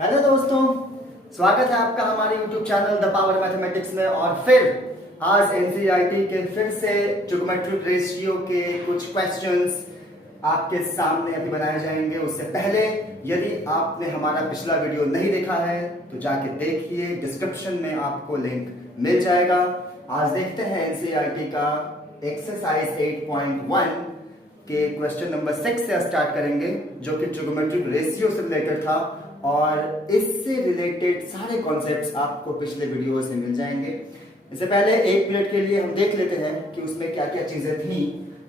Hello दोस्तों, स्वागत है आपका हमारे YouTube channel the power mathematics में। और फिर आज एनसीईआरटी के फिर से ज्योमेट्रिक रेशियो के कुछ क्वेश्चंस आपके सामने अभी बनाए जाएंगे। उससे पहले यदि आपने हमारा पिछला वीडियो नहीं देखा है तो जाके देखिए, डिस्क्रिप्शन में आपको लिंक मिल जाएगा। आज देखते हैं एनसीईआरटी का एक्सरसाइज 8.1 के क्वेश्चन नंबर 6 से स्टार्ट करेंगे, जो कि ट्रिगोमेट्रिक रेशियो से रिलेटेड था। और इससे रिलेटेड सारे कॉन्सेप्ट्स आपको पिछले वीडियो से मिल जाएंगे। इससे पहले एक मिनट के लिए हम देख लेते हैं कि उसमें क्या क्या चीजें थी।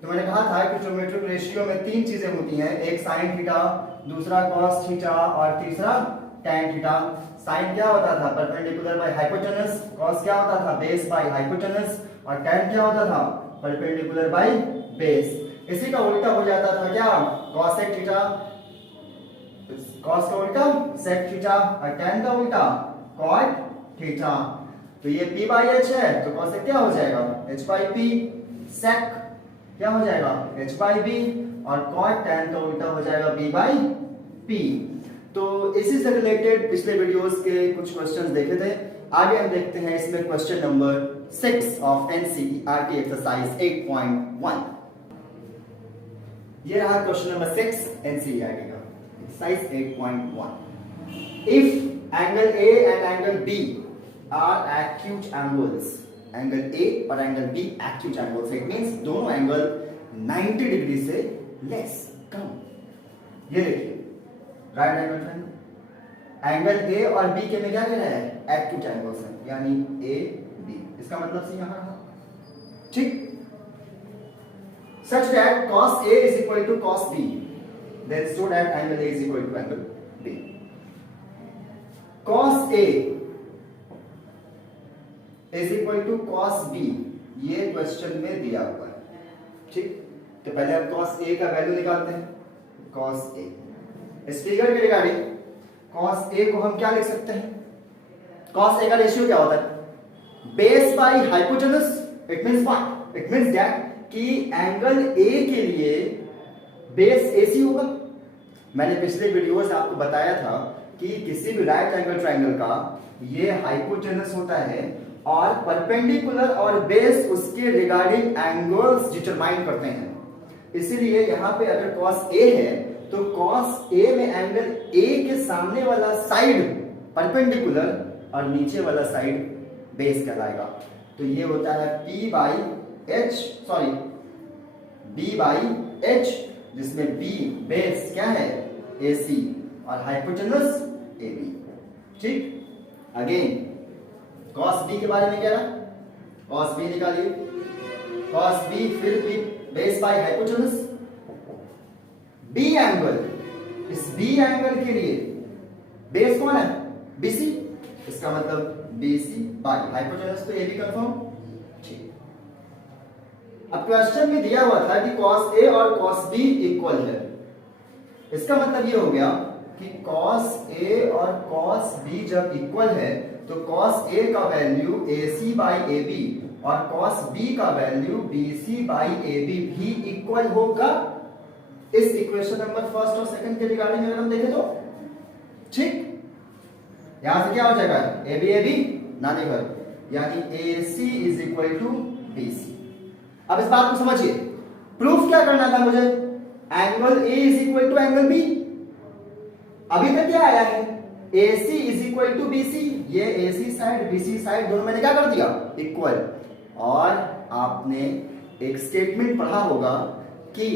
तो मैंने कहा था कि ट्रिगोमेट्रिक रेशियो में तीन चीजें होती हैं, एक साइन थीटा, दूसरा कॉस थीटा और तीसरा टैन थीटा। साइन क्या होता था? Perpendicular by hypotenuse. कॉस क्या होता था? Base by hypotenuse. और टैन क्या होता था? Perpendicular by base. इसी का उल्टा हो जाता था क्या? कॉसेक थीटा, कॉस का उल्टा सेक थीटा, और टैन का उल्टा कॉट थीटा। तो ये p बाई एच है तो कॉसेक क्या हो जाएगा? h by p। सेक क्या हो जाएगा? h by b। और कॉट टैन का उल्टा हो जाएगा b बाई p। तो इसी से रिलेटेड पिछले वीडियोस के कुछ क्वेश्चंस देखे थे। आगे हम देखते हैं इसमें question number 6 of NCERT exercise 8.1। ये रहा क्वेश्चन नंबर 6 एनसीईआरटी का exercise 8.1। If angle A and angle B are acute angles, angle A और angle B acute angles, it means दोनों एंगल 90 डिग्री से लेस, कम। ये देखिए right angle triangle, angle A और B के में क्या कह रहा है? एक्यूट एंगल्स हैं, यानी A B। इसका मतलब से यहां रहा, ठीक। such that cos A is equal to cos B, then so that angle A is equal to angle B. cos A is equal to cos B, ये क्वेश्चन में दिया हुआ है, ठीक। तो पहले हम cos A का वैल्यू निकालते हैं। cos A, इस फिगर के रिगार्डिंग cos A को हम क्या लिख सकते हैं? cos A का रेशियो क्या होता है? Base by hypotenuse. It means what? It means that कि एंगल A के लिए बेस AC होगा। मैंने पिछले वीडियो से आपको बताया था कि किसी भी राइट एंगल ट्रायंगल का ये हाइपोटेनस होता है और परपेंडिकुलर और बेस उसके रिगार्डिंग एंगल्स डिटरमाइन करते हैं। इसीलिए यहां पे अगर cos A है तो cos A में एंगल A के सामने वाला साइड परपेंडिकुलर और नीचे वाला साइड बेस कहलाएगा। तो ये होता है P by H, sorry B by H, जिसमें B बेस क्या है? AC और हाइपोटेनस AB, ठीक। अगेन cos B के बारे में क्या रहा? cos B निकालिए। cos B फिर B base by hypotenuse. B angle, इस B एंगल के लिए बेस कौन है? BC। इसका मतलब BC बाई हाइपोटेनस, तो AB कंफर्म, ठीक। अब क्वेश्चन में दिया हुआ था कि cos A और cos B इक्वल है। इसका मतलब ये हो गया कि cos A और cos B जब इक्वल है तो cos A का वैल्यू AC बाई AB और cos B का वैल्यू BC बाई AB भी इक्वल होगा। इस इक्वेशन नंबर फर्स्ट और सेकंड के रिगार्डिंग अगर हम देखें तो, ठीक। यहां से क्या हो जाएगा? AB AB ना देखो, यानी AC is equal to BC। अब इस बात को समझिए, प्रूफ क्या करना था मुझे? Angle A is equal to angle B। अभी तक क्या आया है? AC is equal to BC। ये AC साइड BC साइड दोनों मैंने क्या कर दिया? इक्वल। और आपने एक स्टेटमेंट पढ़ा होगा कि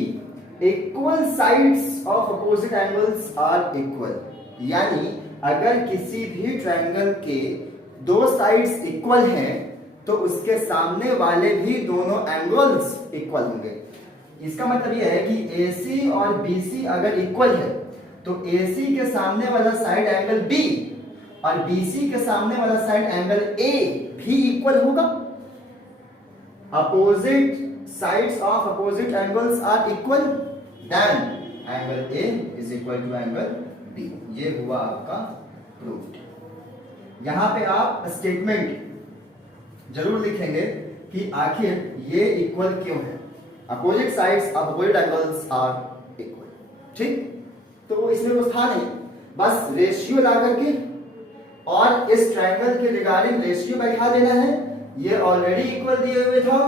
equal sides of opposite angles are equal, यानी अगर किसी भी ट्रायंगल के दो साइड्स इक्वल हैं तो उसके सामने वाले भी दोनों एंगल्स इक्वल होंगे। इसका मतलब यह है कि AC और BC अगर इक्वल है तो AC के सामने वाला साइड एंगल B और BC के सामने वाला साइड एंगल A भी इक्वल होगा। Opposite sides of opposite angles are equal, then angle A is equal to angle B। ये हुआ आपका प्रूफ। यहां पे आप स्टेटमेंट जरूर लिखेंगे कि आखिर ये इक्वल क्यों है। Opposite sides of opposite angles are equal, ठीक। तो इसमें कुछ था नहीं, बस रेशियो ला करके और इस ट्रायंगल के रिगार्डिंग रेशियो बैठा देना है। ये ऑलरेडी इक्वल दिए हुए था,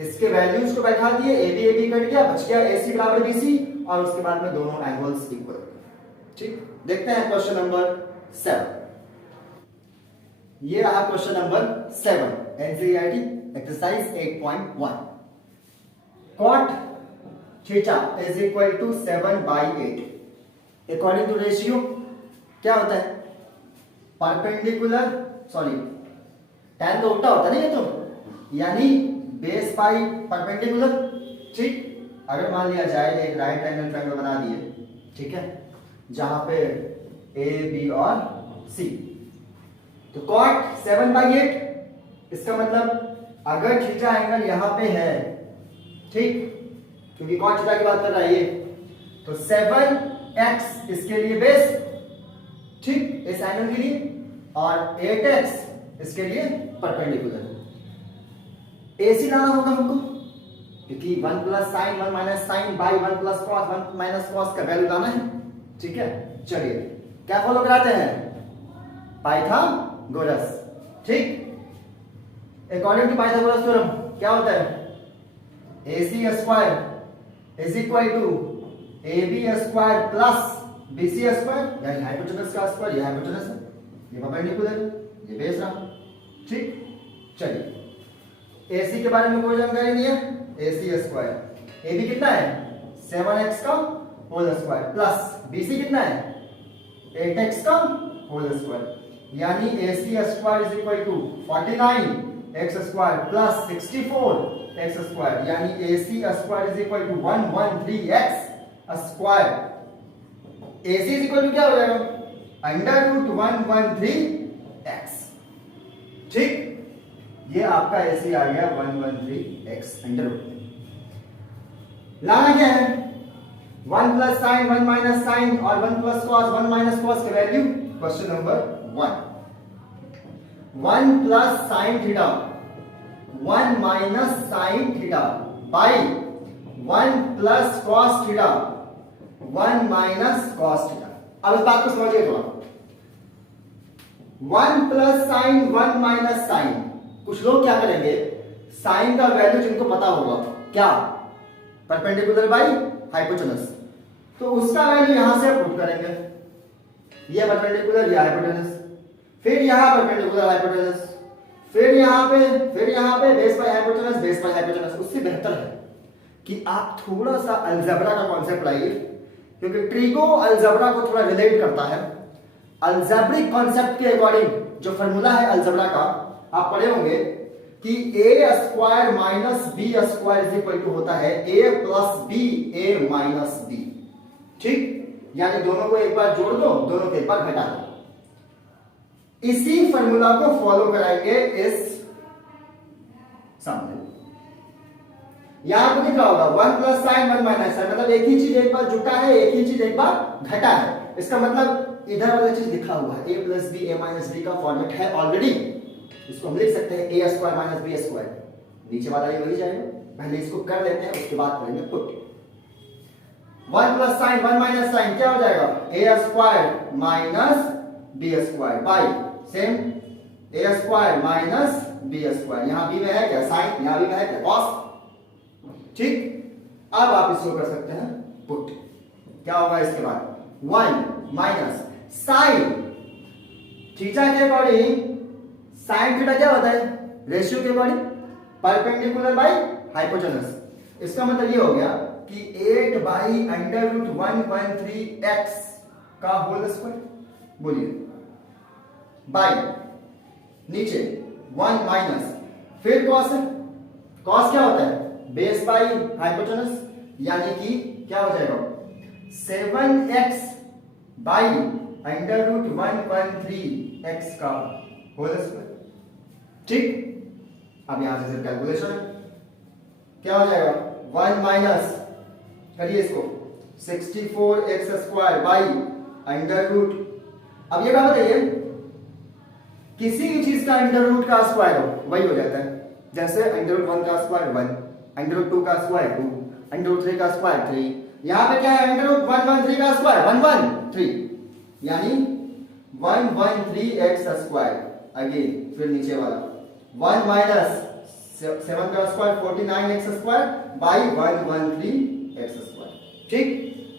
इसके वैल्यूज को बैठा दिए, ए बी कट गया, बच गया AC बराबर BC और उसके बाद में दोनों एंगल्स इक्वल। ठीक, देखते हैं क्वेश्चन नंबर 7। ये रहा question number 7 NCERT exercise 8.1। cot theta is equal to 7/8 according to ratio क्या होता है? परपेंडिकुलर, सॉरी tan तो उल्टा होता है ना, ये तो यानी बेस पाई परपेंडिकुलर। ठीक, अगर मान लिया जाए एक राइट एंगल ट्रायंगल बना दिए, ठीक है, जहां पे A B और C, तो cot 7/8, इसका मतलब अगर थीटा एंगल यहां पे है, ठीक, क्योंकि cot थीटा की बात कर रहा है ये, तो 7x इसके लिए बेस, ठीक, इस एंगल के लिए, और 8x इसके लिए परपेंडिकुलर। AC लाना होगा हमको, क्योंकि 1 plus sine 1 minus sine by 1 plus cos 1 minus cos का वैल्यू लाना है। ठीक है, चलिए क्या फॉलो कराते हैं? पाइथागोरस। ठीक, अकॉर्डिंग टू पाइथागोरस थ्योरम क्या होता है? AC square is equal to AB square plus BC square, यानी हाइपोटेनस का स्क्वायर, ये हाइपोटेनस है, ये परपेंडिकुलर, ये बेस रहा। ठीक, चलिए AC के बारे में कोई जानकारी नहीं है, AC स्क्वायर, AB कितना है? 7x का होल स्क्वायर प्लस BC कितना है? 8x का होल स्क्वायर, यानी AC square is equal to 49x square plus 64x square, यानी AC square is equal to 113x square. AC is equal to क्या हो जाएगा? Under root 113x। ठीक, ये आपका AC आ गया 113x अंडर रूट। लाना क्या है? 1 प्लस साइन 1 माइनस साइन और 1 प्लस कॉस 1 माइनस कॉस का value. Question number 1 plus sine theta 1 minus sine theta by 1 plus cos theta 1 minus cos theta. अब इस बात को समझिए थोड़ा। 1 प्लस साइन 1 माइनस साइन, कुछ लोग क्या करेंगे, साइन का वैल्यू जिनको पता होगा क्या, परपेंडिकुलर बाई हाइपोटेनस, तो उसका वैल्यू यहां से पुट करेंगे, ये परपेंडिकुलर, ये हाइपोटेनस, फिर यहां परपेंडिकुलर हाइपोटेनस, फिर यहां पे base by hypotenuse, base by hypotenuse. उससे बेहतर है कि आप थोड़ा सा अलजेब्रा का कॉन्सेप्ट लाइए, क्योंकि ट्रिगो अलजेब्रा को थोड़ा रिलेट करता है। अलजेब्रिक कॉन्सेप्ट के अकॉर्डिंग जो फॉर्मूला है अलजेब्रा का, आप पढ़े होंगे कि a square minus b square is equal to होता है a plus b a minus b। ठीक, यानी दोनों को एक बार जोड़ दो, दोनों को एक बार घटा दो। इसी फॉर्मूला को फॉलो कराएंगे इस सामने। यहां आपको दिख रहा होगा 1 प्लस साइन 1 माइनस साइन, मतलब एक ही चीज एक बार जुटा है, एक ही चीज एक बार घटा है। इसका मतलब इधर वाला चीज लिखा हुआ है a plus b a minus b का फॉर्मेट है ऑलरेडी, इसको हम लिख सकते हैं a square minus b square, नीचे वाला ये वही जाएगा। पहले इसको कर लेते हैं, उसके बाद करेंगे put. 1 plus sine 1 minus sine क्या हो जाएगा? a square minus b square by same a square minus b square. यहां b में है क्या साइन, यहां भी में है क्या कॉस। ठीक, अब आप इसको कर सकते हैं पुट। क्या होगा इसके बाद? 1 माइनस साइन थीटा के अकॉर्डिंग, साइन थीटा क्या होता है? रेशियो के अकॉर्डिंग परपेंडिकुलर बाई हाइपोटेनस। इसका मतलब ये हो गया कि 8 बाई अंडर रूट 113x का होल स्क्वायर, बोलिए, बाई नीचे 1 माइनस, फिर कॉस है, कॉस क्या होता है? बेस बाई हाइपोटेनस, यानी कि क्या हो जाएगा? 7x by under root 113x का होल स्क्वायर। ठीक, अब यहां से सिर्फ कैलकुलेशन है, क्या हो जाएगा? 1 माइनस, करिए इसको, 64x square by under root. अब ये क्या बताइए, किसी भी चीज का अंडर रूट का स्क्वायर हो वही हो जाता है। जैसे अंडर रूट 1 का स्क्वायर 1, अंडर रूट 2 का स्क्वायर 2, अंडर रूट 3 का स्क्वायर 3। यहां पे क्या है? अंडर रूट 113 का स्क्वायर 113। यानी 113x स्क्वायर, अगेन फिर नीचे वाला 1 माइनस 7 का square 49x square by 113x square. ठीक,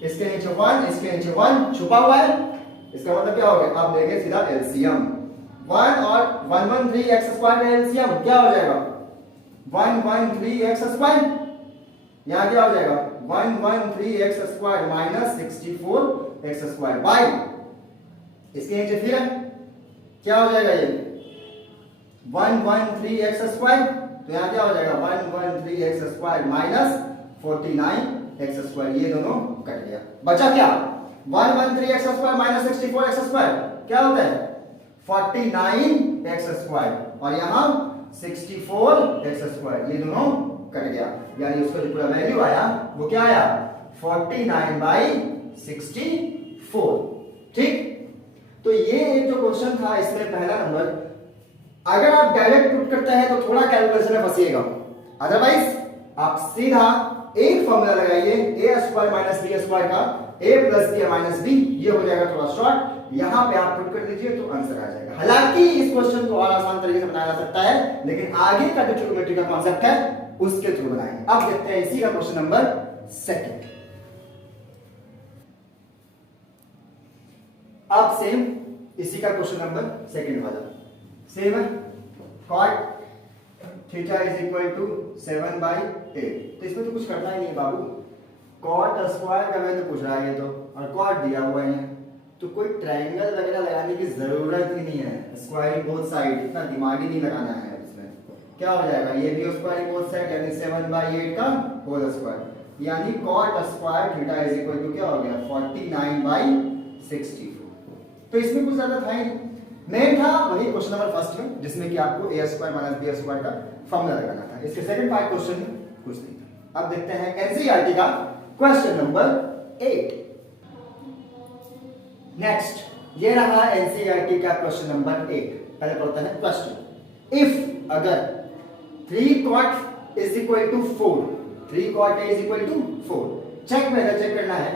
इसके नीचे 1, इसके नीचे 1 छुपा हुआ है, इसका मतलब क्या हो गया, आप लेंगे सीधा एलसीएम 1 और 113x स्क्वायर का एलसीएम क्या हो जाएगा 113x स्क्वायर, यहां क्या हो जाएगा 113x square minus 64x square by, इसके नीचे फिर क्या हो जाएगा ये 113x स्क्वायर, तो यहां क्या हो जाएगा 113x square minus 49x square, ये दोनों कट गया, बचा क्या 113x square minus 64x square क्या होता है 49x स्क्वायर, और यहां 64x स्क्वायर, ये दोनों कट गया, यानी उसका जो पूरा वैल्यू आया वो क्या आया 49/64। ठीक, तो ये एक जो क्वेश्चन था इसमें पहला नंबर, अगर आप डायरेक्ट पुट करते हैं तो थोड़ा कैलकुलेशन में फंसिएगा, अदरवाइज आप सीधा एक फॉर्मूला लगाइए a square minus b square का a plus b minus b, ये हो जाएगा थोड़ा शॉर्ट, यहां पे आप पुट कर दीजिए तो आंसर आ जाएगा। हालांकि इस क्वेश्चन को और आसान तरीके से बनाया जा सकता है, लेकिन आगे का जो ट्रिग्नोमेट्री का कॉन्सेप्ट है उसके थ्रू बनाएंगे। अब देखते हैं इसी का क्वेश्चन नंबर सेकंड। अब सेम इसी का क्वेश्चन नंबर सेकंड वाला सेम है, cot theta is equal to 7/8, तो इसमें तो कुछ करना ही नहीं बाबू, cot स्क्वायर का वैल्यू पूछ रहा है ये तो, और cot दिया हुआ है, तो कोई ट्रायंगल वगैरह लगाने की जरूरत ही नहीं है, स्क्वायरिंग बोथ साइड, इतना दिमाग ही नहीं लगाना है इसमें। क्या हो जाएगा, ये भी स्क्वायरिंग बोथ साइड यानी 7/8 का होल स्क्वायर, यानी cot square theta is equal to क्या हो गया 49/64। तो इसमें कुछ ज्यादा था ही नहीं, मेन था वही क्वेश्चन नंबर फर्स्ट में जिसमें कि आपको a square minus b square का फॉर्मूला लगाना था। इसके सेकंड पार्ट क्वेश्चन में कुछ नहीं था। अब देखते हैं एनसीईआरटी का क्वेश्चन नंबर 8। नेक्स्ट ये रहा एनसीईआरटी का क्वेश्चन नंबर 8। पहले पढ़ते हैं क्वेश्चन, इफ अगर 3 cot is equal to 4, 3 cot a is equal to 4, check में चेक करना है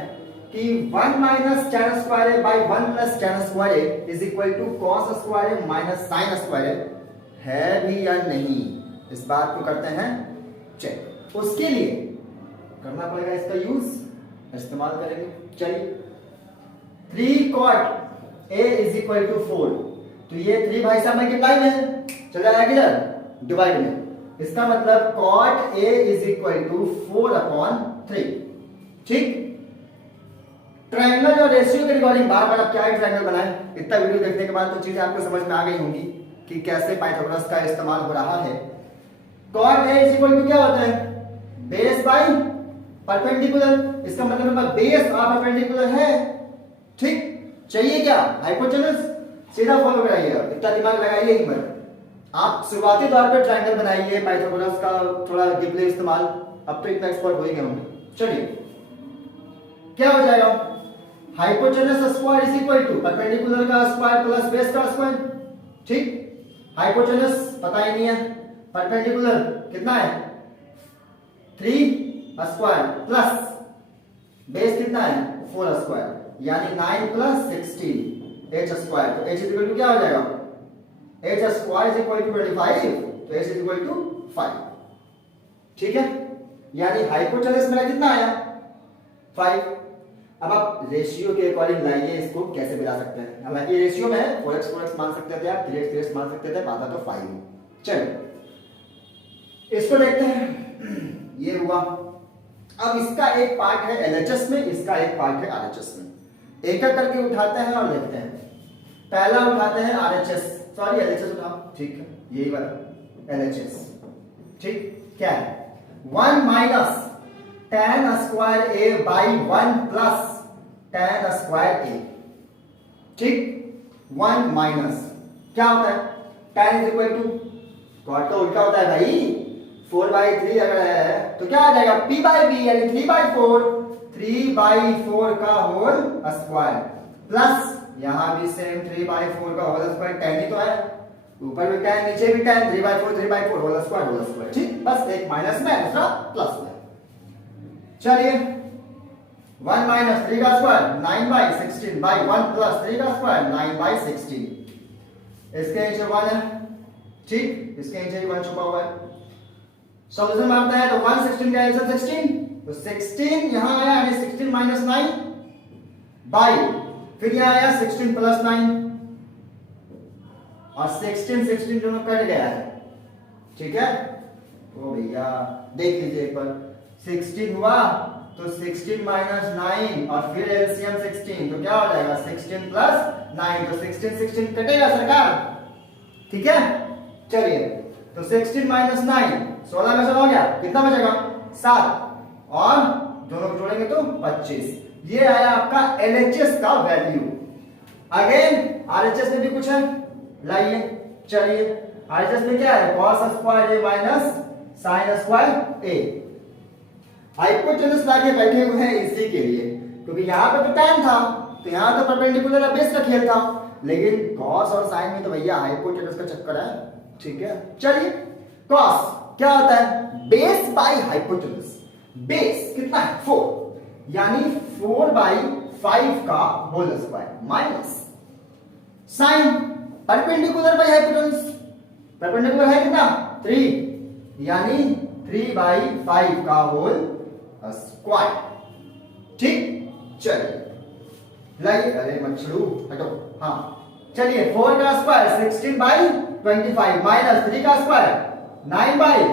कि 1 minus tan square a by 1 plus tan square a is equal to cos square a minus sin square a है भी या नहीं, इस बात को करते हैं चेक। उसके लिए करना पड़ेगा इसका यूज, इस्तेमाल करेंगे। चलिए 3 cot a is equal to 4, तो ये 3 भाई साहब मल्टीप्लाई में चला जाएगा किधर डिवाइड में, इसका मतलब cot a is equal to 4/3। ठीक, ट्रायंगल और रेशियो के रिगार्डिंग बार बार आप क्या ट्रायंगल बनाएं, इतना वीडियो देखने के बाद तो चीजें आपको समझ में आ गई होंगी कि कैसे पाइथागोरस का इस्तेमाल हो रहा है। cot a is equal to क्या होता है बेस बाई परपेंडिकुलर, इसका मतलब है बेस और परपेंडिकुलर है। ठीक, चाहिए क्या हाइपोटेनस, सीधा फॉलो कराइए, इतना दिमाग लगाइए ही मत। आप शुरुआती तौर पे ट्रायंगल बनाइए, पाइथागोरस का थोड़ा डीपली इस्तेमाल, अब तो इतना एक्सपर्ट हो ही गए होंगे। चलिए क्या हो जाएगा, hypotenuse square is equal to perpendicular का स्क्वायर प्लस बेस का स्क्वायर। ठीक, हाइपोटेनस पता ही नहीं है, परपेंडिकुलर कितना है 3 स्क्वायर प्लस बेस कितना है 4 स्क्वायर, यानी 9 प्लस 16 h स्क्वायर, तो h इज इक्वल टू क्या हो जाएगा h square is equal to 25, तो h इज इक्वल टू 5। ठीक है, यानी हाइपोटेनस मेरा कितना आया 5। अब आप रेशियो के अकॉर्डिंग लाइए, इसको कैसे मिला सकते हैं, हालांकि रेशियो में 4x मान सकते थे आप, 3x मान सकते थे, बात तो 5। चलिए इसको देखते हैं, ये हुआ। अब इसका एक पार्ट है एलएचएस में, इसका एक पार्ट है आरएचएस में, एक एक करके उठाते हैं और लिखते हैं। पहला उठाते हैं आरएचएस, सॉरी एलएचएस उठाओ, ठीक है यही वाला एलएचएस। ठीक, क्या है 1 minus tan square a by 1 plus tan square a। ठीक, 1 माइनस क्या होता है tan is equal to cot का उल्टा होता है भाई, 4/3 अगर है तो क्या आ जाएगा p बाई b यानी 3/4, 3/4 का होल स्क्वायर प्लस यहां भी सेम 3/4 का होल स्क्वायर, tan ही तो है, ऊपर भी tan नीचे भी tan, 3/4 होल स्क्वायर। ठीक, बस एक माइनस में दूसरा प्लस में। चलिए 1 माइनस 3 का स्क्वायर 9/16 बाई 1 प्लस 3 का स्क्वायर 9/16। इसके नीचे 1 है, ठीक, इसके नीचे 1 छुपा हुआ है। सॉल्यूशन मारते हैं तो 116 का आंसर 16, तो 16 यहां आया यानी 16 माइनस 9 बाई फिर यहां आया 16 प्लस 9 और 16 दोनों कट गया है, ठीक है। ओ भैया देख लीजिए एक बार, 16 हुआ तो 16 माइनस 9 और फिर एलसीएम 16 तो क्या हो जाएगा 16 प्लस 9, तो 16 कटेगा सरकार, ठीक है। चलिए तो 16 माइनस 9 16 में से हो गया, कितना बचेगा 7 और दोनों को जोड़ेंगे तो 25। ये आया आपका एलएचएस का वैल्यू। अगेन आरएचएस में भी कुछ है, लाइए चलिए। आरएचएस में क्या है cos स्क्वायर ए माइनस sin स्क्वायर ए। हाइपोटेनस लाके बैठे हुए हैं इसी के लिए, क्योंकि यहां पे तो tan था तो यहां तो परपेंडिकुलर बेस का खेल था, लेकिन cos और sin में तो भैया हाइपोटेनस का चक्कर है, ठीक है। चलिए cos क्या होता है बेस बाय हाइपोटेनस। बेस कितना है 4, यानी 4/5 का whole square minus sin perpendicular by hypotenuse. Perpendicular है कितना 3, यानी 3/5 का होल स्क्वायर, ठीक। चलिए लाइए, अरे मछलू हटो, हाँ चलिए 4 का स्क्वायर 16/25 माइनस 3 का स्क्वायर 9/25,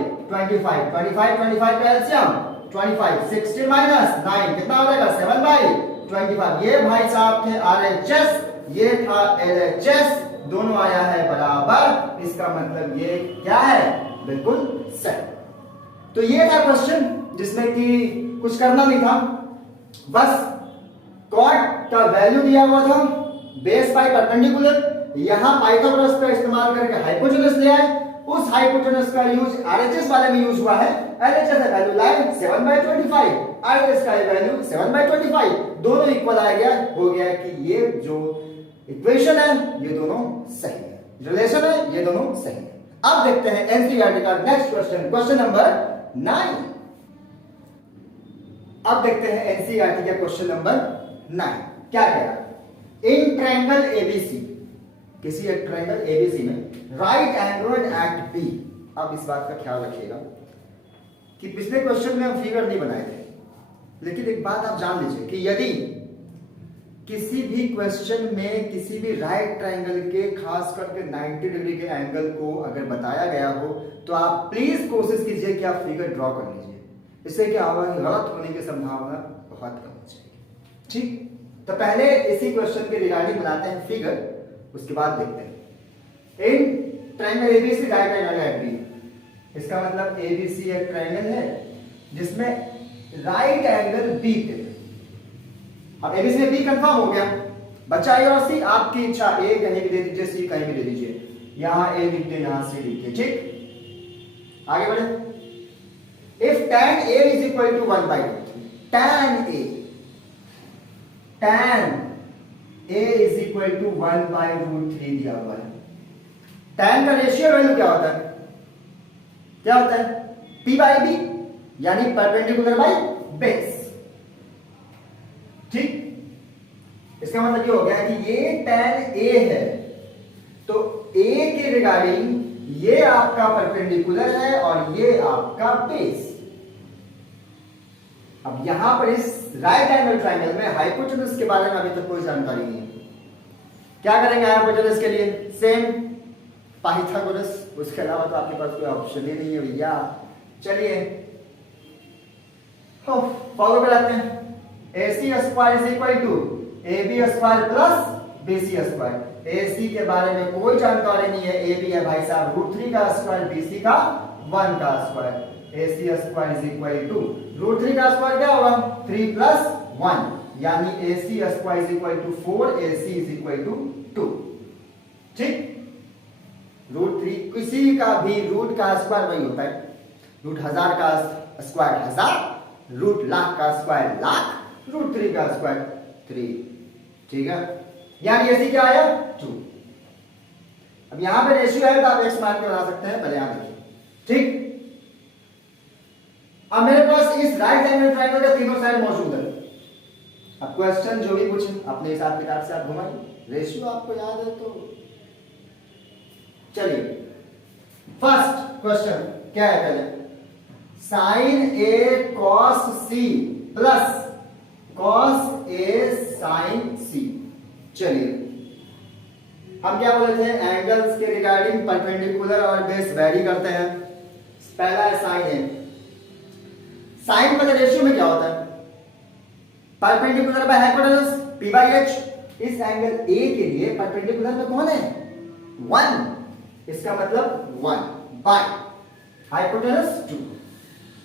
25 का एलसीएम 25, 16 माइनस 9 कितना हो जाएगा 7/25। ये भाई साहब थे आरएचएस, ये था एलएचएस, दोनों आया है बराबर, इसका मतलब ये क्या है बिल्कुल सही। तो ये था क्वेश्चन जिसमें कि कुछ करना नहीं था, बस कॉट का वैल्यू दिया हुआ था बेस बाय परपेंडिकुलर, यहां पाइथागोरस का इस्तेमाल करके हाइपोटेनस ले आए, उस हाइपोटेनस का यूज आरएचएस वाले में यूज हुआ है। एलएचएस का वैल्यू लाए 7/25, आरएचएस का वैल्यू 7/25, दोनों इक्वल आ गया, हो गया कि ये जो इक्वेशन है ये दोनों सही है, रिलेशन है ये दोनों सही है। अब देखते हैं एनसीईआरटी का नेक्स्ट क्वेश्चन, क्वेश्चन नंबर 9। अब देखते हैं एनसीईआरटी का क्वेश्चन नंबर 9 क्या कह रहा है। इन ट्रायंगल एबीसी, किसी एक ट्रायंगल एबीसी में राइट एंगल एट बी। अब इस बात का ख्याल रखिएगा कि पिछले क्वेश्चन में हम फिगर नहीं बनाए थे, लेकिन एक बात आप जान लीजिए कि यदि किसी भी क्वेश्चन में किसी भी राइट ट्रायंगल के खास करके 90 डिग्री के एंगल को अगर बताया गया हो तो आप प्लीज कोशिश कीजिए कि आप फिगर ड्रॉ कर लीजिए, इससे क्या होगा कि गलत होने की संभावना बहुत कम हो जाएगी, ठीक। तो पहले इसी क्वेश्चन के रिगार्डिंग बनाते हैं फिगर, उसके बाद देखते हैं। In triangle ABC right angle at B, इसका मतलब एबीसी एक ट्रायंगल है जिसमें राइट एंगल बी पे। अब एबीसी में बी कंफर्म हो गया, बच्चा ए और सी, आपकी इच्छा ए कहीं भी दे दीजिए, सी कहीं भी दे दीजिए, यहां ए लिख दे यहां सी लिख दे, ठीक। आगे बढ़े। If tan a is equal to 1/2, tan a is equal to 1/√3 दिया हुआ है। tan का रेशियो वैल्यू क्या होता है, क्या होता है p/b, यानी परपेंडिकुलर बाय बेस, ठीक। इसका मतलब ये हो गया कि ये tan a है तो a के रिगार्डिंग ये आपका परपेंडिकुलर है और ये आपका बेस। अब यहां पर इस राइट एंगल ट्रायंगल में हाइपोटेनस के बारे में अभी तक कोई जानकारी नहीं है, क्या करेंगे हाइपोटेनस के लिए सेम पाइथागोरस, उसके अलावा तो आपके पास कोई ऑप्शन ही नहीं है भैया। चलिए फॉलो कराते हैं। AC square is equal to AB square plus BC square. AC के बारे में कोई जानकारी नहीं है, AB है भाई साहब √3 का स्क्वायर, BC का 1 का square. AC square is equal to √3 का स्क्वायर क्या होगा 3 + 1, यानी AC square is equal to 4, AC is equal to 2, ठीक। √3 किसी का भी रूट का स्क्वायर वही होता है, √1000 का स्क्वायर 1000, √लाख का स्क्वायर लाख, √3 का स्क्वायर 3, ठीक है। यानी AC क्या आया 2। अब यहां पे रेशियो है तो आप x मान के बना सकते हैं, पहले यहां देखिए, ठीक। अब मेरे पास इस राइट एंगल ट्रायंगल के तीनों साइड मौजूद है, अब क्वेश्चन जो भी पूछे अपने हिसाब किताब से आप घुमाइए, रेशियो आपको याद है तो चलिए। फर्स्ट क्वेश्चन क्या है, पहले sign A cos C plus cos A sine सी। चलिए हम क्या बोले थे, एंगल्स के रिगार्डिंग परपेंडिकुलर और बेस वेरी करते हैं। पहला है साइन ए। साइन वाले रेशियो में क्या होता है, perpendicular by hypotenuse p by h। इस एंगल A के लिए परपेंडिकुलर में कौन है, 1, इसका मतलब 1 बाय हाइपोटेनस 2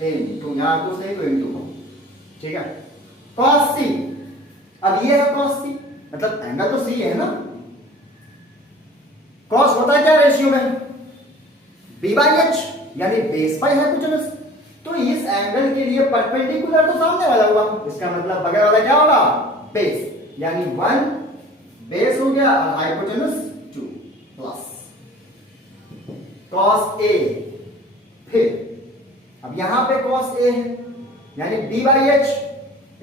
इनटू, यहां कुछ नहीं तो इनटू, ठीक है। cos c, अब ये है cos c, मतलब एंगल तो c है ना। cos होता है क्या रेशियो में, b बाई h, यानी बेस बाय हाइपोटेनस। तो इस एंगल के लिए परपेंडिकुलर तो सामने वाला हुआ, इसका मतलब बगल वाला क्या होगा, बेस, यानी 1 बेस हो गया और हाइपोटेनस 2 प्लस cos a। फिर अब यहां पे cos a है यानी b बाई h,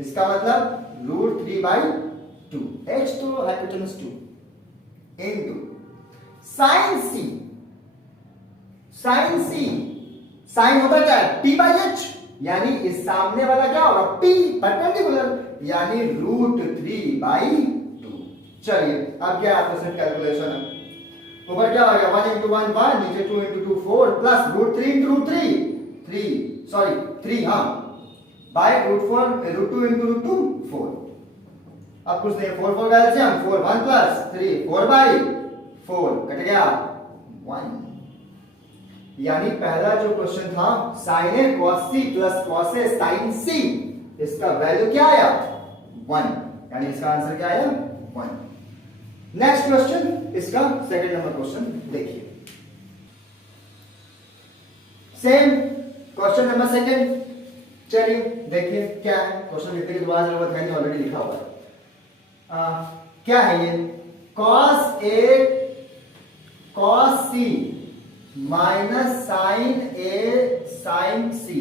इसका मतलब √3 बाई 2, h तो hypotenuse 2 into sin c। sin c, sine होता क्या है, p बाई h, यानी इस सामने वाला क्या होगा, p परपेंडिकुलर, यानी √3 बाई 2। चलिए अब क्या आपका सेट कैलकुलेशन है, ऊपर क्या हो गया 1 इंटू 1 1, नीचे 2 इंटू 2 4 प्लस √3 इंटू √3 3 हाँ बाय √2 इंटू √2 4। अब कुछ नहीं, 4 4 का एलसीएम 4 1 प्लस 3 4 बाई 4 कट गया 1। यानी पहला जो क्वेश्चन था sin a cos c plus cos a sin c, इसका वैल्यू क्या आया 1, यानी इसका आंसर क्या आया 1। नेक्स्ट क्वेश्चन, इसका सेकंड नंबर क्वेश्चन देखिए, सेम क्वेश्चन नंबर सेकंड। चलिए देखिए क्या है, क्वेश्चन लिखने की दोबारा जरूरत है नहीं, ऑलरेडी लिखा हुआ है। क्या है ये, cos a cos c minus sine A sine C.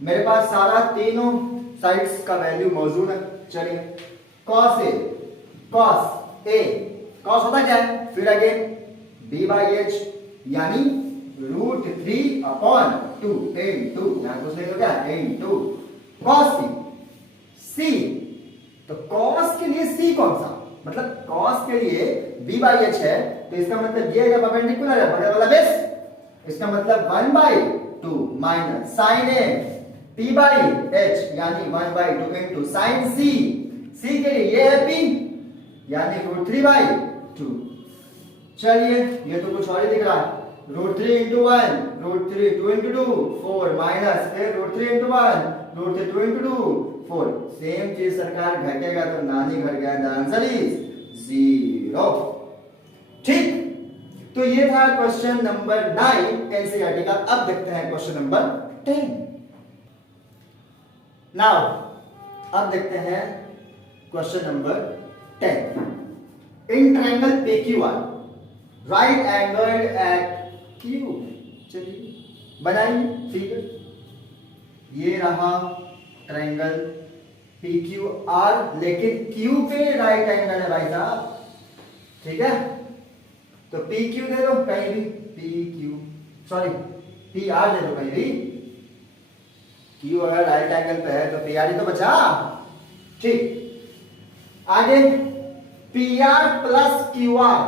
मेरे पास सारा तीनों साइड्स का वैल्यू मौजूद है। चलिए cos a cos होता क्या है, फिर अगेन b बाई h, यानी √3 अपॉन 2 इनटू, यहां कुछ नहीं तो क्या इनटू cos c। तो cos के लिए c कौन सा, मतलब cos के लिए b बाई h है, तो इसका मतलब ये है परपेंडिकुलर है बगल वाला बेस, इसका मतलब 1 by 2 minus sin a p by h, यानी 1 by 2 into sin c। c के लिए ये है p, यानी √3 बाई 2। चलिए ये तो कुछ और ही दिख रहा है, √3 इंटू 1 √3 2 इंटू 2 4 माइनस फिर √3 इंटू 1 √3 2 इंटू 2 4। सेम चीज सरकार घटेगा तो नानी घर गया, द आंसर इज 0। ठीक, तो ये था क्वेश्चन नंबर 9 एनसीईआरटी का। अब देखते हैं क्वेश्चन नंबर 10। नाउ अब देखते हैं question number 10। In triangle PQR right angled at Q। चलिए बनाइए फिगर। ये रहा ट्रायंगल PQR, लेकिन Q पे राइट एंगल है भाई साहब, ठीक है। तो PQ दे दो कहीं भी, PR दे दो कहीं भी। Q अगर राइट एंगल पे है तो PR ही तो बचा। ठीक, आगे PR प्लस QR,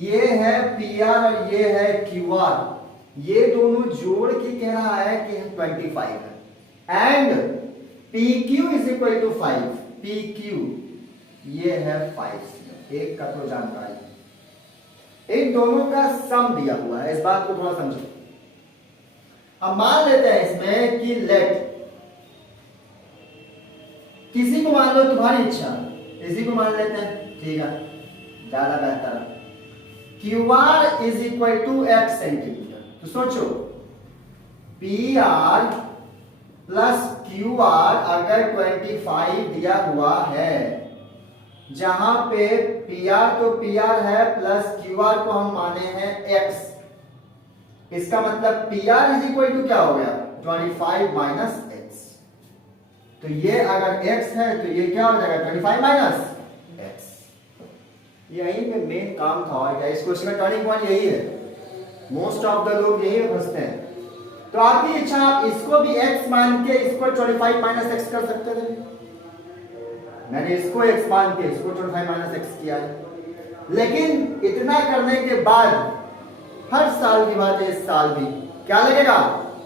ये है PR और ये है QR, ये दोनों जोड़ के कह रहा है कि 25 है। And PQ is equal to 5, PQ ये है 5। एक का तो जानकारी, इन दोनों का सम दिया हुआ है, इस बात को थोड़ा समझो। अब मान लेते हैं इसमें कि लेट, किसी को मान लो तुम्हारी इच्छा, इसी को मान लेते हैं, ठीक है, ज्यादा बेहतर है। QR is equal to x centimetre. तो सोचो PR प्लस QR अगर 25 दिया हुआ है, जहां पे PR तो PR है प्लस QR को हम माने हैं x, इसका मतलब PR इज इक्वल टू क्या हो गया 25 माइनस x। तो ये अगर x है तो ये क्या हो जाएगा 25 माइनस x। यही में मेन काम था और क्या, इस क्वेश्चन का टर्निंग पॉइंट यही है। मोस्ट ऑफ द लोग यही में फंसते हैं। तो आपकी इच्छा, आप इसको भी x मान के इसको 25 माइनस x कर सकते थे। मैंने इसको x मान के इसको 25 माइनस x किया है, लेकिन इतना करने के बाद हर साल की बात है, इस साल भी क्या लगेगा,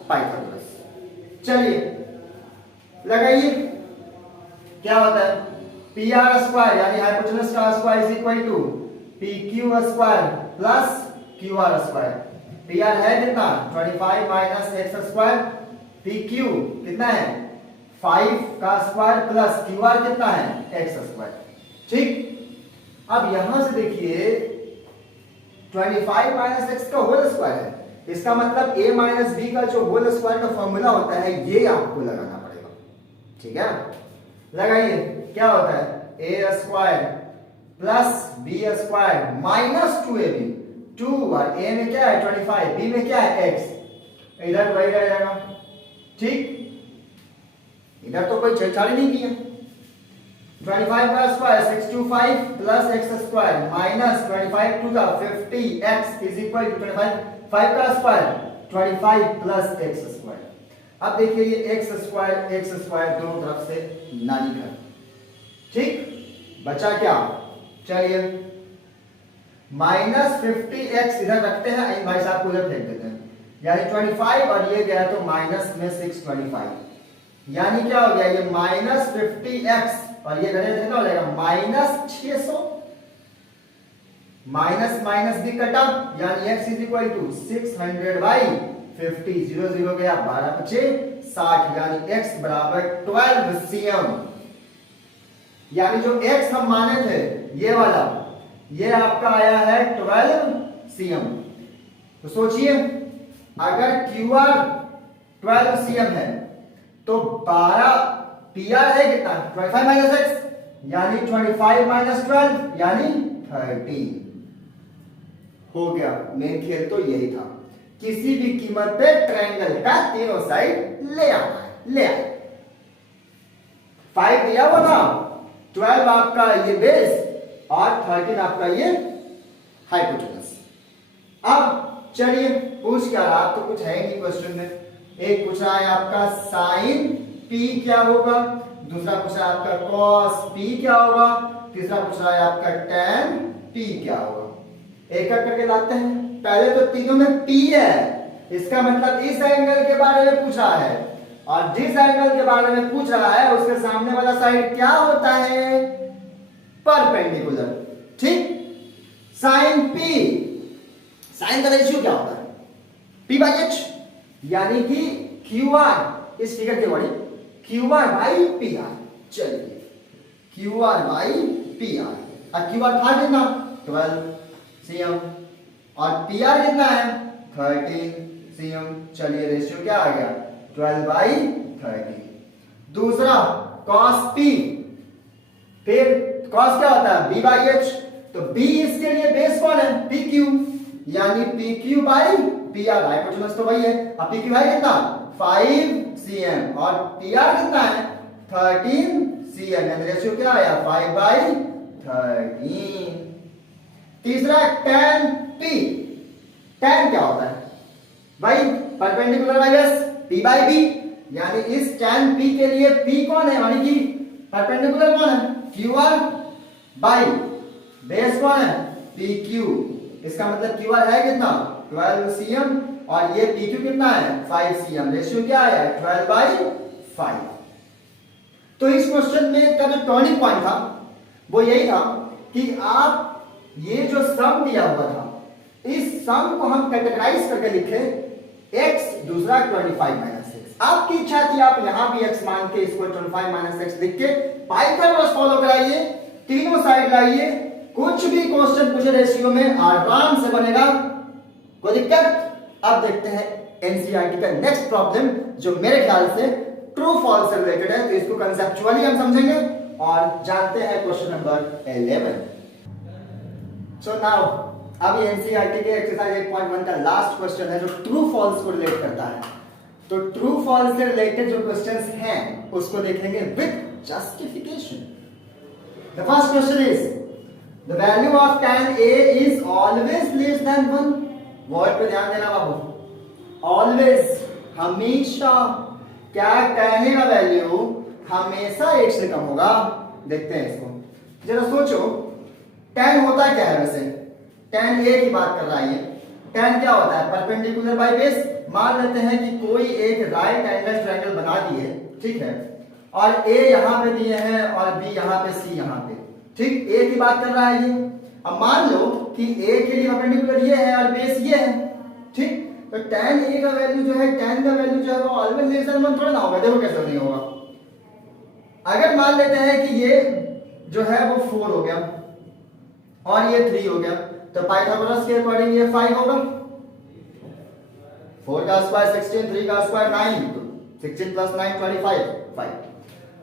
पाइथागोरस। चलिए लगाइए, क्या होता है, पी आर स्क्वायर यानी हाइपोटेनस का square is equal to P Q square plus Q R square. P R है कितना 25 माइनस एक्स स्क्वायर, पी क्यू कितना है 5 का स्क्वायर प्लस क्यू आर कितना है एक्स स्क्वायर। ठीक, अब यहां से देखिए 25 माइनस एक्स का होल स्क्वायर है, इसका मतलब a माइनस बी का जो होल स्क्वायर का फॉर्मूला होता है ये आपको लगाना पड़ेगा। ठीक है, लगाइए, क्या होता है a square plus B square minus 2ab। 2 और a में क्या है 25, b में क्या है x, इधर वही रह जाएगा। ठीक, इधर तो कोई छेड़छाड़ नहीं किया। 25 का square 625 plus X square minus 25 to the 50x is equal to 25 5 का स्क्वायर 25 प्लस एक्स स्क्वायर। अब देखिए ये एक्स स्क्वायर दोनों तरफ से ना निकल। ठीक, बचा क्या, चलिए माइनस 50x इधर रखते हैं, भाई साहब को उधर फेंक देते हैं, यानी 25 और ये गया तो माइनस में 625, यानी क्या हो गया ये माइनस 50x और ये घटे कितना हो जाएगा माइनस 600। माइनस माइनस भी कटा यानी x is equal to 600 by 50, 0 0 गया 12 5 60, यानी x बराबर 12 cm। यानी जो x हम माने थे ये वाला, ये आपका आया है 12 cm। तो सोचिए अगर QR 12 cm है तो 12 PR है कितना 25 माइनस x यानी 25 माइनस 12 यानी 13। हो गया, मेन खेल तो यही था, किसी भी कीमत पे ट्रायंगल का तीनों साइड ले आना है, ले आए। 5 दिया हुआ था, 12 आपका ये बेस और 13 आपका ये हाइपोटेनस। अब चलिए पूछ क्या रहा, तो कुछ है नहीं क्वेश्चन में। एक पूछ रहा है आपका साइन पी क्या होगा, दूसरा पूछ रहा है आपका कॉस पी क्या होगा, तीसरा पूछ रहा है आपका टैन पी क्या होगा। एक एक करके लाते हैं। पहले तो तीनों में P है, इसका मतलब इस एंगल के बारे में पूछ रहा है, और जिस एंगल के बारे में पूछ रहा है उसके सामने वाला साइड क्या होता है परपेंडिकुलर। ठीक, साइन P, साइन का रेशियो क्या होता है P/H, यानी कि QR, इस फिगर के अकॉर्डिंग QR बाई PR। चलिए QR बाई PR, और QR था कितना 12 cm और PR कितना है 13 cm। चलिए रेशियो क्या आ गया 12 बाई 13। दूसरा cos P, फिर cos क्या होता है B/H, तो B इसके लिए बेस कौन है PQ, यानी PQ बाई PR, हाइपोटेनस तो वही है। अब PQ है कितना 5 cm और PR कितना है 13 cm, यानी रेशियो क्या आया 5 बाई 13। तीसरा tan P, tan क्या होता है भाई perpendicular minus P by B, यानी इस tan P के लिए P कौन है, यानी कि परपेंडिकुलर कौन है QR बाई बेस कौन है PQ। इसका मतलब QR है कितना 12 cm और ये PQ कितना है 5 cm, रेशियो क्या आया 12 बाई 5। तो इस क्वेश्चन में का जो टर्निंग पॉइंट था वो यही था कि आप ये जो सम दिया हुआ था इस सम को हम कैटेगराइज करके लिखे, x दूसरा 25 माइनस एक्स। आपकी इच्छा थी आप यहां भी x मान के इसको 25 माइनस एक्स लिख के पाइथागोरस फॉलो कराइए, तीनों साइड लाइए, कुछ भी क्वेश्चन पूछे रेशियो में आराम से बनेगा, कोई दिक्कत। अब देखते हैं एनसीईआरटी का नेक्स्ट प्रॉब्लम जो मेरे ख्याल से ट्रू फॉल्स से रिलेटेड है, तो इसको कंसेप्चुअली हम समझेंगे और जानते हैं क्वेश्चन नंबर 11। सो नाउ अभी एनसीईआरटी के एक्सरसाइज 8.1 का लास्ट क्वेश्चन है जो ट्रू फॉल्स को रिलेट करता है। तो ट्रू फॉल्स से रिलेटेड जो क्वेश्चंस हैं उसको देखेंगे with justification. The first question is the value of tan a is always less than 1। Word पे ध्यान देना बाबू, ऑलवेज, हमेशा। क्या tan a का वैल्यू हमेशा 1 से कम होगा? देखते हैं इसको, जरा सोचो। tan होता क्या है वैसे? tan a की बात कर रहा है ये। tan क्या होता है? Perpendicular by base. मान लेते हैं कि कोई एक राइट एंगल ट्रायंगल बना दिए, ठीक है, और a यहां पे दिए हैं और b यहां पे, c यहां पे, ठीक। a की बात कर रहा है ये। अब मान लो कि a के लिए परपेंडिकुलर ये है और बेस ये है, ठीक। तो tan a का वैल्यू जो है, tan का वैल्यू जो है वो ऑलवेज लेस देन 1 थोड़ा ना होगा। देखो कैसे नहीं होगा। अगर मान लेते हैं कि ये जो है वो 4 हो गया और ये 3 हो गया, तो पाइथागोरस के अकॉर्डिंग ये 5 होगा। 4 का स्क्वायर 16, 3 का स्क्वायर 9, 16 प्लस 9 25, 5।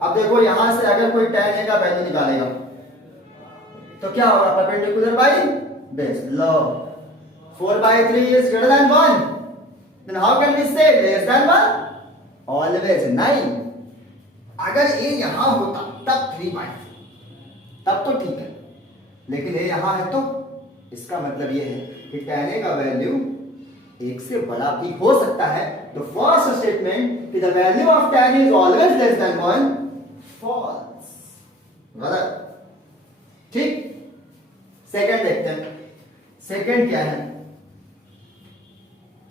अब देखो यहां से अगर कोई tan a का वैल्यू निकालेगा तो क्या होगा? Perpendicular by base. Low 4/3 is greater than 1, then how can we say less than 1? Always 9। अगर a यहां होता तब 3/3, तब तो ठीक है, लेकिन a यहां है तो इसका मतलब ये है कि tan a का वैल्यू 1 से बड़ा भी हो सकता है। तो फर्स्ट स्टेटमेंट कि the value of tan is always less than 1, false, गलत, ठीक। सेकंड देखते हैं। सेकंड क्या है?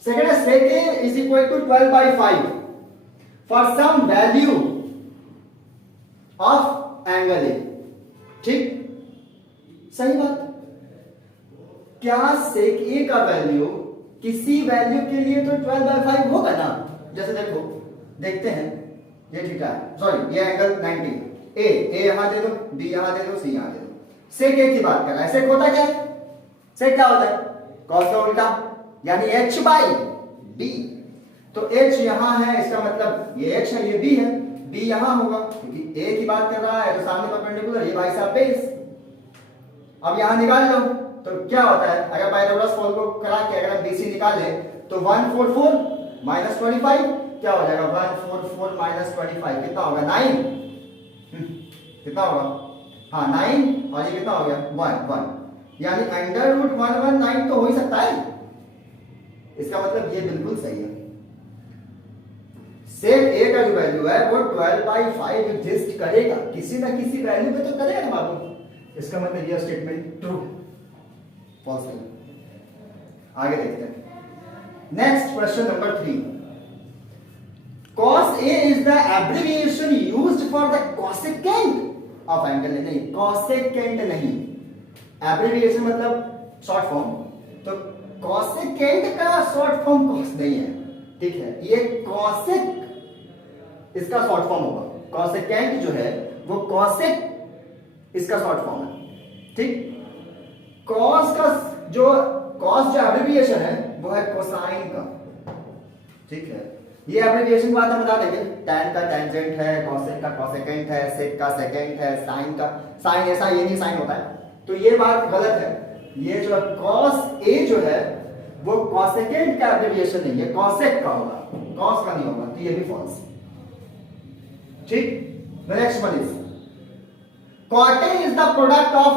सेकंड है sec a is equal to 12/5 for some value of angle a, ठीक। सही बात। क्या sec a का वैल्यू किसी वैल्यू के लिए तो 12/5 होगा ना? जैसे देखो, देखते हैं, ये थीटा है, सॉरी ये एंगल 90, a यहां दे दो, b यहां दे दो, c यहां दे दो। सेक a की बात कर रहा है। सेक होता क्या है? सेक क्या होता है? कॉस का उल्टा, यानी h/b। तो h यहां है, इसका मतलब ये h है, ये b है, b यहां होगा क्योंकि a की बात कर रहा है तो सामने परपेंडिकुलर, ये भाई साहब बेस। अब यहां निकाल लो तो क्या होता है? अगर पाइथागोरस फॉर्मूला को करा के अगर हम bc निकाले तो 144 माइनस 25 क्या हो जाएगा? 144 माइनस 25 कितना होगा? 9। कितना होगा? हाँ 9, और ये कितना हो गया? 1, यानी √119 तो हो ही सकता है। इसका मतलब ये बिल्कुल सही है। सेक a का जो वैल्यू है वो 12/5 एग्जिस्ट करेगा, किसी ना किसी वैल्यू पे तो करेगा ना बाबू। इसका मतलब ये स्टेटमेंट ट्रू, फॉल्स नहीं। आगे देखते हैं। Next question number 3। cos a is the abbreviation used for the cosecant of angle। नहीं, cosecant नहीं, एब्रिविएशन मतलब शॉर्ट फॉर्म। तो cosecant का शॉर्ट फॉर्म cos नहीं है, ठीक है। ये cosec इसका शॉर्ट फॉर्म होगा। cosecant जो है वो cosec इसका शॉर्ट फॉर्म है, ठीक। cos का जो एब्रिविएशन है वो है कोसाइन का, ठीक है। ये एब्रिविएशन बात हम बता देंगे। tan का टेंजेंट है, cosec का कोसेकेंट है, sec का सेकेंट है, sin का साइन, ऐसा ये नहीं साइन होता है, तो ये बात गलत है। ये जो cos a जो है वो कोसेकेंट का एब्रिविएशन नहीं है, cosec का होगा, cos का नहीं होगा, तो ये भी फॉल्स, ठीक। The next one is cot a is the product of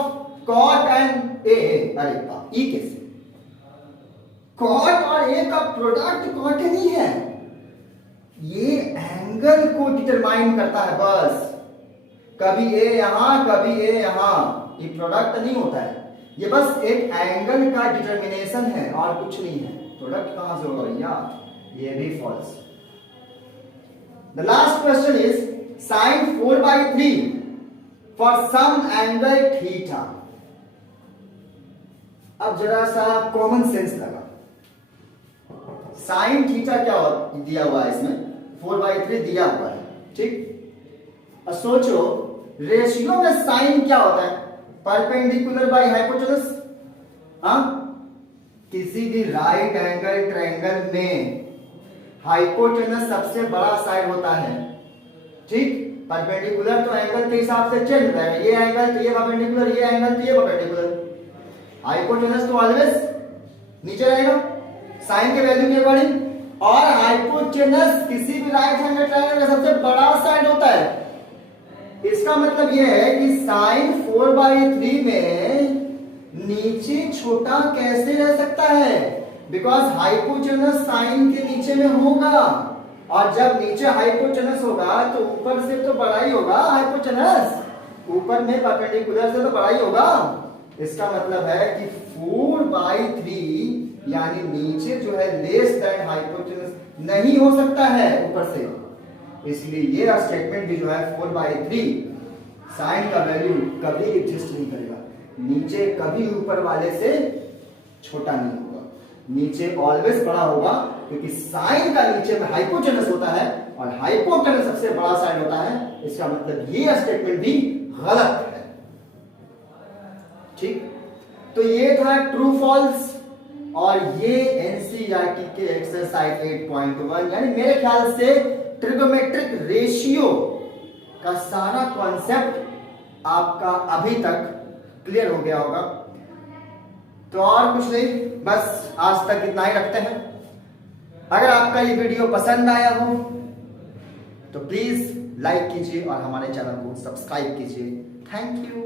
cot and a। अरे बाप, ये कैसे? cot और a का प्रोडक्ट cot नहीं है, ये एंगल को डिटरमाइन करता है बस। कभी a यहां, कभी a यहां, ये प्रोडक्ट नहीं होता है, ये बस एक एंगल का डिटरमिनेशन है और कुछ नहीं है। प्रोडक्ट कहां से होगा भैया? ये भी false. The last question is sin 4/3 for some angle theta. अब जरा सा कॉमन सेंस लगा। sin थीटा क्या दिया हुआ है? इसमें 4/3 दिया हुआ है, ठीक। अब सोचो रेशियो में sin क्या होता है? Perpendicular by hypotenuse. हाँ, किसी भी राइट एंगल ट्रायंगल में हाइपोटेनस सबसे बड़ा साइड होता है, ठीक। परपेंडिकुलर तो एंगल के हिसाब से चेंज होता है, ये एंगल तो ये परपेंडिकुलर, ये एंगल तो ये परपेंडिकुलर। हाइपोटेनस तो ऑलवेज नीचे रहेगा साइन के वैल्यू के अकॉर्डिंग, और हाइपोटेनस किसी भी राइट हैंडेड ट्रायंगल का सबसे बड़ा साइड होता है। इसका मतलब यह है कि साइन 4/3 में नीचे छोटा कैसे रह सकता है, बिकॉज हाइपोटेनस साइन के नीचे में होगा, और जब नीचे हाइपोटेनस होगा तो ऊपर से तो बड़ा ही होगा हाइपोटेनस, ऊपर में परपेंडिकुलर से तो बड़ा ही होगा। इसका मतलब है कि 4/3 यानी नीचे जो है लेस देन हाइपोटेनस नहीं हो सकता है ऊपर से, इसलिए ये स्टेटमेंट भी जो है 4/3 साइन का वैल्यू कभी एग्जिस्ट नहीं करेगा, नीचे कभी ऊपर वाले से छोटा नहीं होगा, नीचे ऑलवेज बड़ा होगा, क्योंकि साइन का नीचे में हाइपोटेनस होता है और हाइपोटेनस सबसे बड़ा साइन होता है। इसका मतलब ये स्टेटमेंट भी गलत है। ठीक, तो ये था ट्रू फॉल्स, और ये एनसीईआरटी के एक्सरसाइज 8.1 यानी मेरे ख्याल से ट्रिगोमेट्रिक रेशियो का सारा कॉन्सेप्ट आपका अभी तक क्लियर हो गया होगा। तो और कुछ नहीं, बस आज तक इतना ही रखते हैं। अगर आपका ये वीडियो पसंद आया हो तो प्लीज लाइक कीजिए और हमारे चैनल को सब्सक्राइब कीजिए। Thank you.